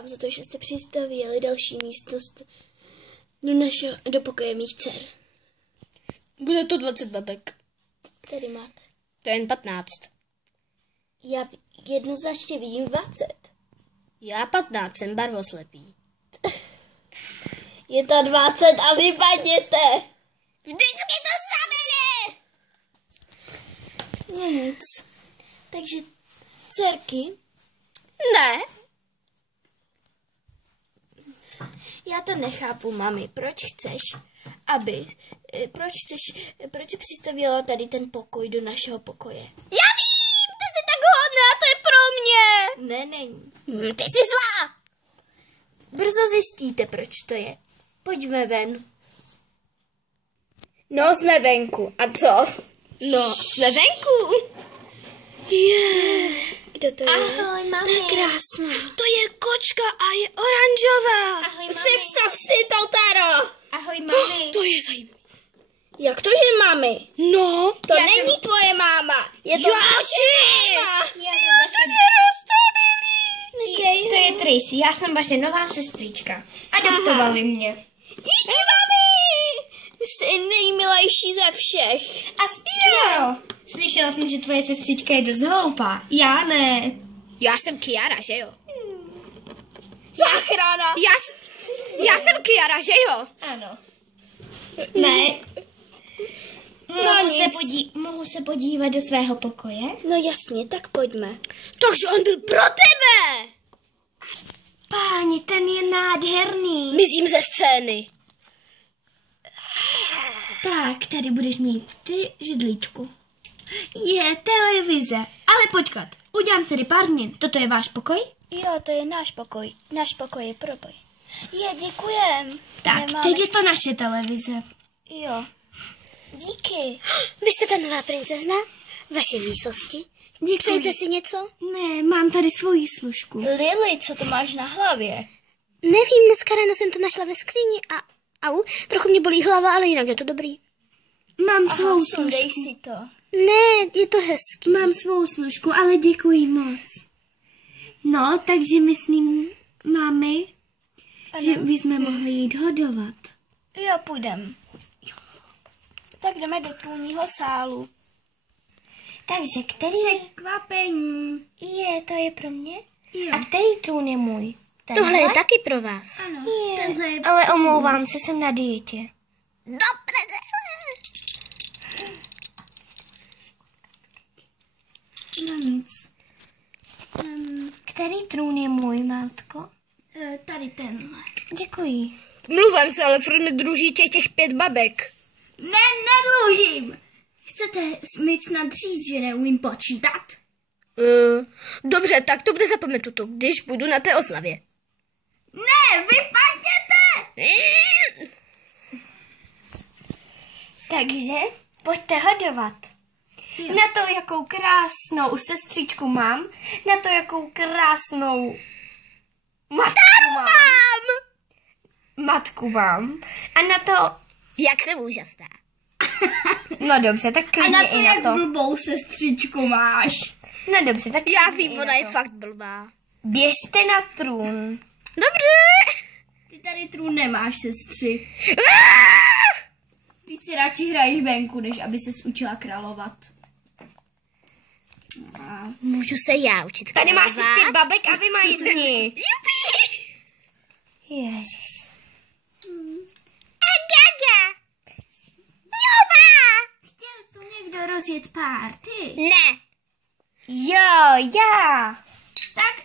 vám za to, že jste přistavili další místnost do pokoje mých dcer. Bude to 20 babek. Tady máte. To je jen 15. Já jednoznačně vidím 20. Já 15, jsem barvoslepý. Je to 20 a vypadněte. Vždycky to samé! No nic. Takže, dcerky, Ne. já to nechápu, mami. Proč si přistavila tady ten pokoj do našeho pokoje? Já vím, ty jsi tak hodná, to je pro mě. Ne, není. Ty jsi zlá. Brzo zjistíte, proč to je. Pojďme ven. No, jsme venku. A co? No, jsme venku. Kdo to je? Ahoj, mami. To je krásná. To je kočka a je oranžová. Ahoj, mami. Představ si, Totaro. Ahoj, mami. To je zajímavé. Jak to, že mami? No, To není tvoje máma. Je to naše máma. Já jsem vaše... To je Tracy, já jsem vaše nová sestřička. Adoptovali mě. Díky, mami. Jsi nejmilejší ze všech. A jo. Slyšela jsem, že tvoje sestřička je dost hloupá. Já ne. já jsem Kiara, že jo? Záchrana. Já jsem Kiara, že jo? Ano. Ne. nic. Mohu se podívat do svého pokoje? No jasně, tak pojďme. Takže on byl pro tebe. Páni, ten je nádherný. Mizím ze scény. Tak, tady budeš mít ty židličku. Je televize. Ale počkat, udělám tady pár změn. Toto je váš pokoj? Jo, to je náš pokoj. Náš pokoj je pro boj. Děkujem. Tak, teď je to naše televize. Jo. Díky. Vy jste ta nová princezna? Vaše výsosti? Děkuji. Přejete si něco? Ne, mám tady svoji služku. Lily, co to máš na hlavě? Nevím, dneska ráno jsem to našla ve skříni a trochu mě bolí hlava, ale jinak je to dobrý. Mám svou Sundej služku. si to. Ne, je to hezký. Mám svou služku, ale děkuji moc. No, takže myslím, mami, že bychom mohli jít hodovat. Jo, půjdem. Tak jdeme do trůního sálu. Takže který... Překvapení. To je pro mě? Jo. A který trůn je můj? Tohle je taky pro vás. Ano, tenhle je... Ale omlouvám se, jsem na dietě. Dobře. No nic. Který trůn je můj, matko? Tady tenhle. Děkuji. Mluvám se, ale furt mi druží těch 5 babek. Ne, nedlužím. Chcete mi snad říct, že neumím počítat? Dobře, tak to bude zapomenuto, když budu na té oslavě. Ne, vypadněte! Takže pojďte hodovat. Na to, jakou krásnou sestřičku mám, na to, jakou krásnou matku mám. A na to... Jak jsem úžasná. No dobře, tak A klidně na to, i na jak to. blbou sestřičku máš. No dobře, tak Já klidně vím, i ona na je to. fakt blbá. Běžte na trůn. Dobře. Ty tady trůn nemáš, sestři. Ty si radši hraješ venku, než aby ses učila královat. Můžu se já učit Tady máš ty královat? 5 babek a vy mají z ní. Jupi. Ježiš. Agaga. Nová. Chtěl tu někdo rozjet párty? Ne. Jo, já. Tak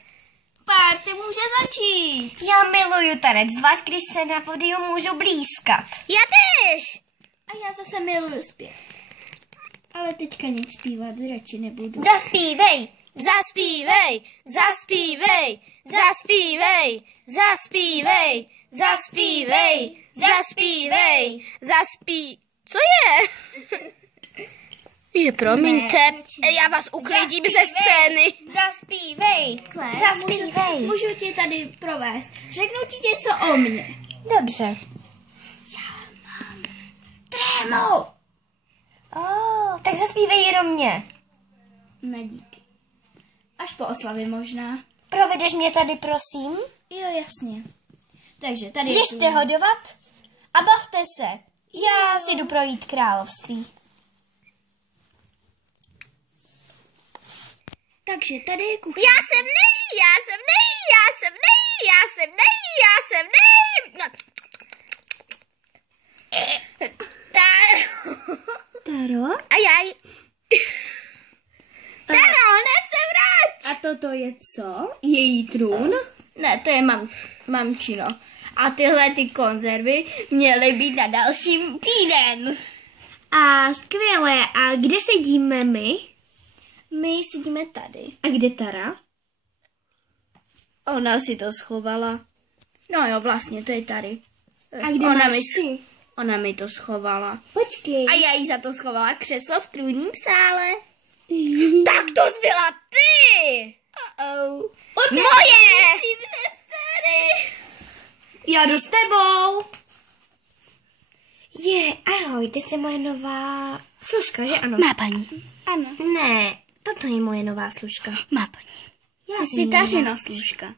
párty může začít. Já miluju tanec, zvlášť když se na pódiu můžu blízkat. Já tež. A já zase miluju zpěv. Ale teďka nic zpívat radši nebudu. Zaspívej. Zaspívej, zaspívej, zaspívej, zaspívej, zaspívej, zaspívej, Co je? Promiňte, já vás uklidím ze scény. Zaspívej. Zaspívej. Můžu tě tady provést. Řeknu ti něco o mně. Dobře. Trému! Tak zaspívej jenom mě. Ne, díky. Až po oslavě možná. Provedeš mě tady, prosím? Jo, jasně. Takže tady je Běžte hodovat a bavte se. Já si jdu projít království. Takže tady je kuchyň. Já jsem nej. No. Taro? A já... Taro, hned se vrať! A toto je co? Její trůn? Ne, to je mamčino. A tyhle ty konzervy měly být na dalším týden. A skvělé. A kde sedíme my? My sedíme tady. A kde Tara? Ona si to schovala. No jo, vlastně, to je tady. A kde ona máš ty? Ona mi to schovala. Počkej. A já jí za to schovala křeslo v trůním sále. Tak to zbyla ty! Moje! Já jdu s tebou. Ahoj, ty jsi moje nová služka, že ano? Má paní. Ano. Ne, toto je moje nová služka. Má paní. Já Ty jsi Tařina služka.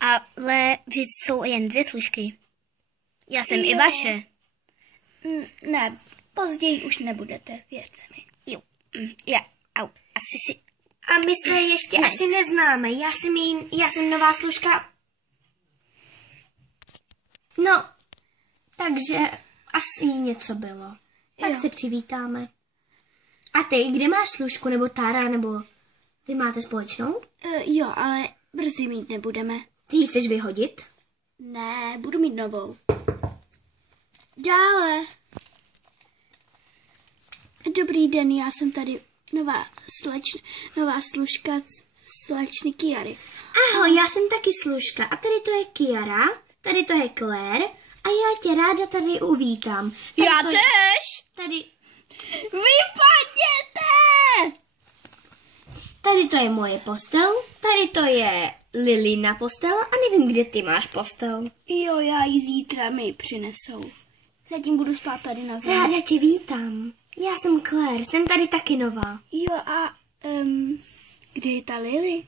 Ale vždyť jsou jen 2 služky. Já jsem i vaše. Ne, později už nebudete, věřte mi. Jo. Já. Au. Asi si... A my se ještě asi neznáme. Já jsem nová služka. No, takže asi něco bylo. Tak se přivítáme. A ty, kde máš služku, nebo Tara, nebo vy máte společnou? Jo, ale brzy mít nebudeme. Ty ji chceš vyhodit? Ne, budu mít novou. Dále. Dobrý den, já jsem tady nová služka slečny Kiary. Ahoj, já jsem taky služka. A tady to je Kiara, tady to je Claire a já tě ráda tady uvítám. Tady Já to je- tež. Tady, Vypadněte! tady to je moje postel, tady to je Lilina postel a nevím, kde ty máš postel. Jo, já ji zítra mi přinesou. Zatím budu spát tady na zemi. Ráda tě vítám. Já jsem Claire, jsem tady taky nová. Jo, a kde je ta Lily?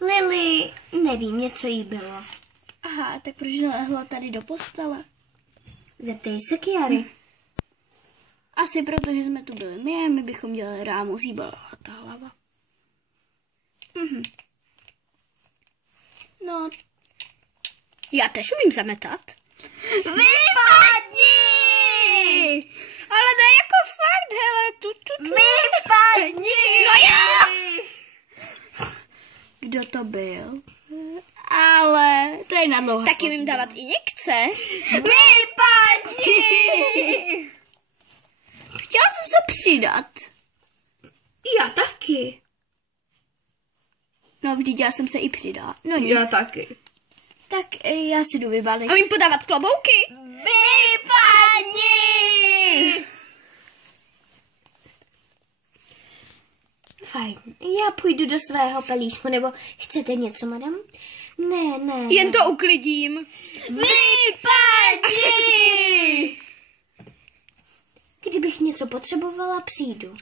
Lily, nevím, něco jí bylo. Aha, tak proč nalehla tady do postele? Zeptej se Kiary. Asi proto, že jsme tu byli my a my bychom dělali rámu, zíbala ta hlava. No, Já tež umím zametat. vypadni! Ale to je jako fakt, hele, tu. Vypadni! No já! Kdo to byl? Ale to je na dlouhé. Taky umím dávat injekce. Vypadni! Chtěla jsem se přidat. Já taky. No, vždyť já jsem se i přidala. No nic. Já taky. Tak já si jdu vybalit. A umím podávat klobouky. Vypadni! Fajn. Já půjdu do svého pelíšku, nebo chcete něco, madam? Ne. Jen to uklidím. Vypadni! Kdybych něco potřebovala, přijdu.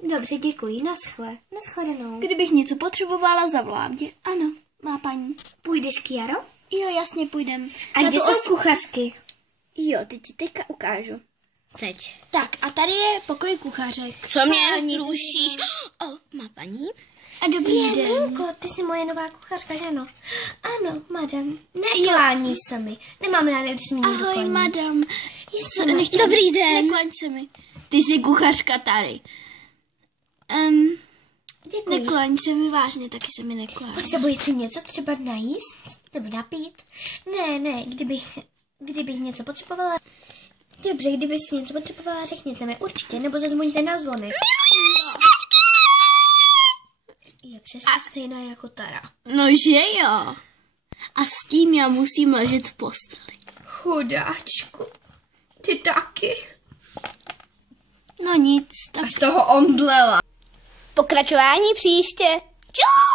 Dobře, děkuji. Naschle. Naschledanou. Kdybych něco potřebovala, zavolám tě. Ano, má paní. Půjdeš, Kiaro? Jo, jasně, půjdem. A Na kde tu jsou kuchařky? Jo, teď ti teďka ukážu. Teď. Tak, a tady je pokoj kuchařek. Co mě rušíš? Má paní? A dobrý den. Linko, ty jsi moje nová kuchařka, že ano? Ano, madam. Neklání se mi. Nemám ráda, když mi někdo Ahoj, klaní. madam. Dobrý den. Neklaň se mi. Ty jsi kuchařka tady. Děkuji. Neklaň se mi vážně, taky se mi neklaň. Potřebujete něco třeba najíst? Nebo napít? Ne, kdybych něco potřebovala... Dobře, kdyby si něco potřebovala, řekněte mi určitě, nebo zazvoňte na zvony. Je přesně stejná jako Tara. No, že jo. A s tím já musím ležet v posteli. Chudáčku. Ty taky. No nic, tak Až toho omdlela. Pokračování příště. Čau!